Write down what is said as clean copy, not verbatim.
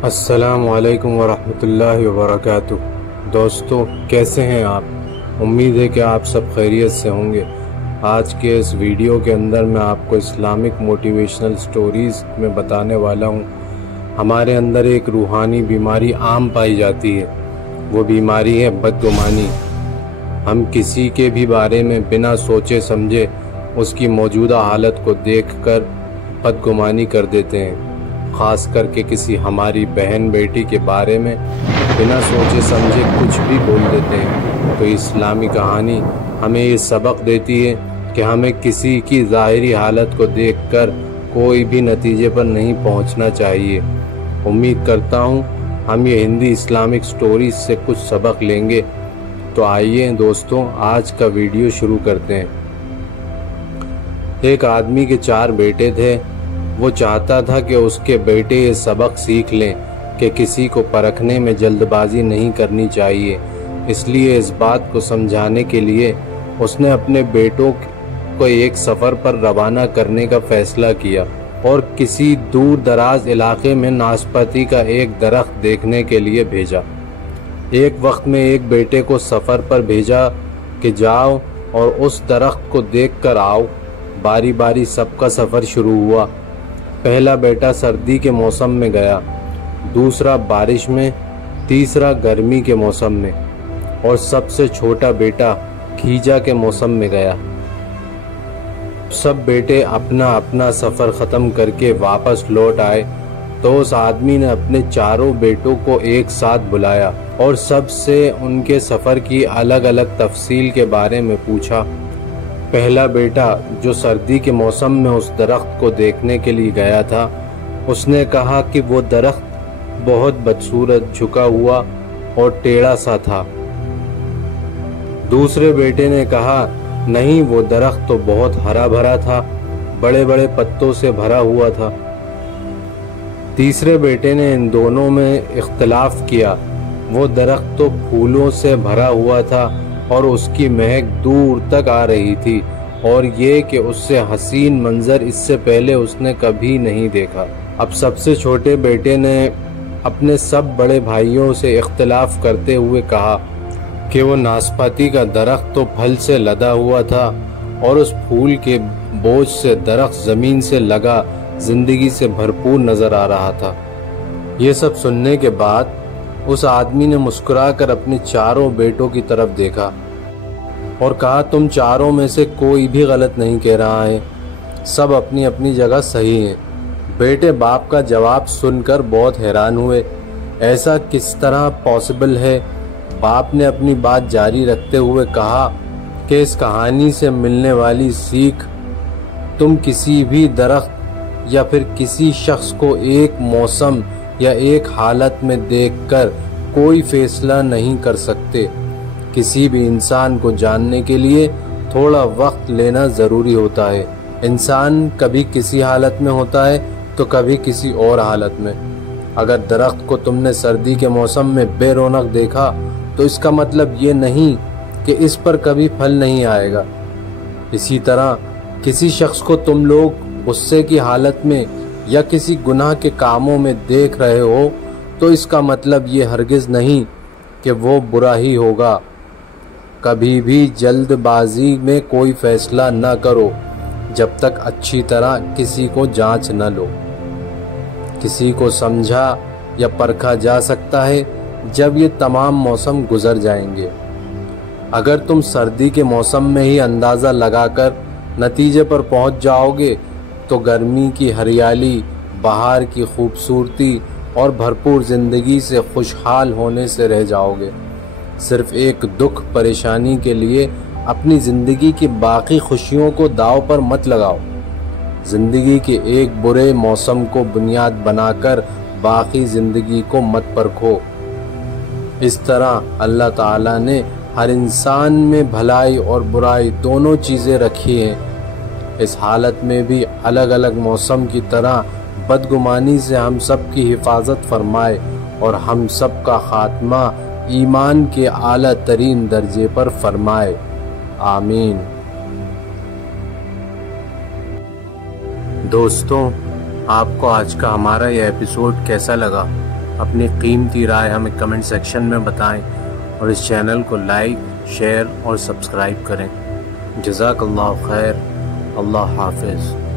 السلام علیکم ورحمۃ اللہ وبرکاتہ۔ دوستو، کیسے ہیں آپ؟ امید ہے کہ آپ سب خیریت سے ہوں گے۔ آج کے اس ویڈیو کے اندر میں آپ کو اسلامک موٹیویشنل سٹوریز میں بتانے والا ہوں۔ ہمارے اندر ایک روحانی بیماری عام پائی جاتی ہے، وہ بیماری ہے بدگمانی۔ ہم کسی کے بھی بارے میں بنا سوچے سمجھے اس کی موجودہ حالت کو دیکھ کر بدگمانی کر دیتے ہیں، خاص کر کے کسی ہماری بہن بیٹی کے بارے میں بنا سوچے سمجھے کچھ بھی بول دیتے ہیں۔ تو اسلامی کہانی ہمیں یہ سبق دیتی ہے کہ ہمیں کسی کی ظاہری حالت کو دیکھ کر کوئی بھی نتیجے پر نہیں پہنچنا چاہیے۔ امید کرتا ہوں ہم یہ ہندی اسلامک سٹوریز سے کچھ سبق لیں گے۔ تو آئیے دوستوں، آج کا ویڈیو شروع کرتے ہیں۔ ایک آدمی کے 4 بیٹے تھے۔ وہ چاہتا تھا کہ اس کے بیٹے یہ سبق سیکھ لیں کہ کسی کو پرکھنے میں جلد بازی نہیں کرنی چاہیے۔ اس لیے اس بات کو سمجھانے کے لیے اس نے اپنے بیٹوں کو ایک سفر پر روانہ کرنے کا فیصلہ کیا اور کسی دور دراز علاقے میں ناسپاتی کا ایک درخت دیکھنے کے لیے بھیجا۔ ایک وقت میں ایک بیٹے کو سفر پر بھیجا کہ جاؤ اور اس درخت کو دیکھ کر آؤ۔ باری باری سب کا سفر شروع ہوا۔ پہلا بیٹا سردی کے موسم میں گیا، دوسرا بارش میں، تیسرا گرمی کے موسم میں، اور سب سے چھوٹا بیٹا کھیجا کے موسم میں گیا۔ سب بیٹے اپنا اپنا سفر ختم کر کے واپس لوٹ آئے تو اس آدمی نے اپنے 4 بیٹوں کو ایک ساتھ بلایا اور سب سے ان کے سفر کی الگ الگ تفصیل کے بارے میں پوچھا۔ پہلا بیٹا جو سردی کے موسم میں اس درخت کو دیکھنے کے لیے گیا تھا، اس نے کہا کہ وہ درخت بہت بدصورت، جھکا ہوا اور ٹیڑھا سا تھا۔ دوسرے بیٹے نے کہا نہیں، وہ درخت تو بہت ہرا بھرا تھا، بڑے بڑے پتوں سے بھرا ہوا تھا۔ تیسرے بیٹے نے ان دونوں میں اختلاف کیا، وہ درخت تو پھولوں سے بھرا ہوا تھا اور اس کی مہک دور تک آ رہی تھی، اور یہ کہ اس سے حسین منظر اس سے پہلے اس نے کبھی نہیں دیکھا۔ اب سب سے چھوٹے بیٹے نے اپنے سب بڑے بھائیوں سے اختلاف کرتے ہوئے کہا کہ وہ ناسپاتی کا درخت تو پھل سے لدا ہوا تھا اور اس پھول کے بوجھ سے درخت زمین سے لگا زندگی سے بھرپور نظر آ رہا تھا۔ یہ سب سننے کے بعد اس آدمی نے مسکرا کر اپنے 4 بیٹوں کی طرف دیکھا اور کہا تم 4 میں سے کوئی بھی غلط نہیں کہہ رہا ہے، سب اپنی اپنی جگہ صحیح ہیں۔ بیٹے باپ کا جواب سن کر بہت حیران ہوئے، ایسا کس طرح پاسبل ہے؟ باپ نے اپنی بات جاری رکھتے ہوئے کہا کہ اس کہانی سے ملنے والی سیکھ، تم کسی بھی درخت یا پھر کسی شخص کو ایک موسم یا ایک حالت میں دیکھ کر کوئی فیصلہ نہیں کر سکتے۔ کسی بھی انسان کو جاننے کے لیے تھوڑا وقت لینا ضروری ہوتا ہے۔ انسان کبھی کسی حالت میں ہوتا ہے تو کبھی کسی اور حالت میں۔ اگر درخت کو تم نے سردی کے موسم میں بے رونق دیکھا تو اس کا مطلب یہ نہیں کہ اس پر کبھی پھل نہیں آئے گا۔ اسی طرح کسی شخص کو تم لوگ غصے کی حالت میں یا کسی گناہ کے کاموں میں دیکھ رہے ہو تو اس کا مطلب یہ ہرگز نہیں کہ وہ برا ہی ہوگا۔ کبھی بھی جلد بازی میں کوئی فیصلہ نہ کرو جب تک اچھی طرح کسی کو جانچ نہ لو۔ کسی کو سمجھا یا پرکھا جا سکتا ہے جب یہ تمام موسم گزر جائیں گے۔ اگر تم سردی کے موسم میں ہی اندازہ لگا کر نتیجے پر پہنچ جاؤ گے تو گرمی کی ہریالی، بہار کی خوبصورتی اور بھرپور زندگی سے خوشحال ہونے سے رہ جاؤ گے۔ صرف ایک دکھ پریشانی کے لیے اپنی زندگی کی باقی خوشیوں کو داؤ پر مت لگاؤ۔ زندگی کے ایک برے موسم کو بنیاد بنا کر باقی زندگی کو مت پرکھو۔ اس طرح اللہ تعالیٰ نے ہر انسان میں بھلائی اور برائی دونوں چیزیں رکھی ہیں۔ اس حالت میں بھی الگ الگ موسم کی طرح بدگمانی سے ہم سب کی حفاظت فرمائے اور ہم سب کا خاتمہ ایمان کے اعلیٰ ترین درجے پر فرمائے، آمین۔ دوستوں، آپ کو آج کا ہمارا یہ ایپیسوڈ کیسا لگا؟ اپنی قیمتی رائے ہمیں کمنٹ سیکشن میں بتائیں اور اس چینل کو لائک، شیئر اور سبسکرائب کریں۔ جزاک اللہ خیر۔ اللہ حافظ۔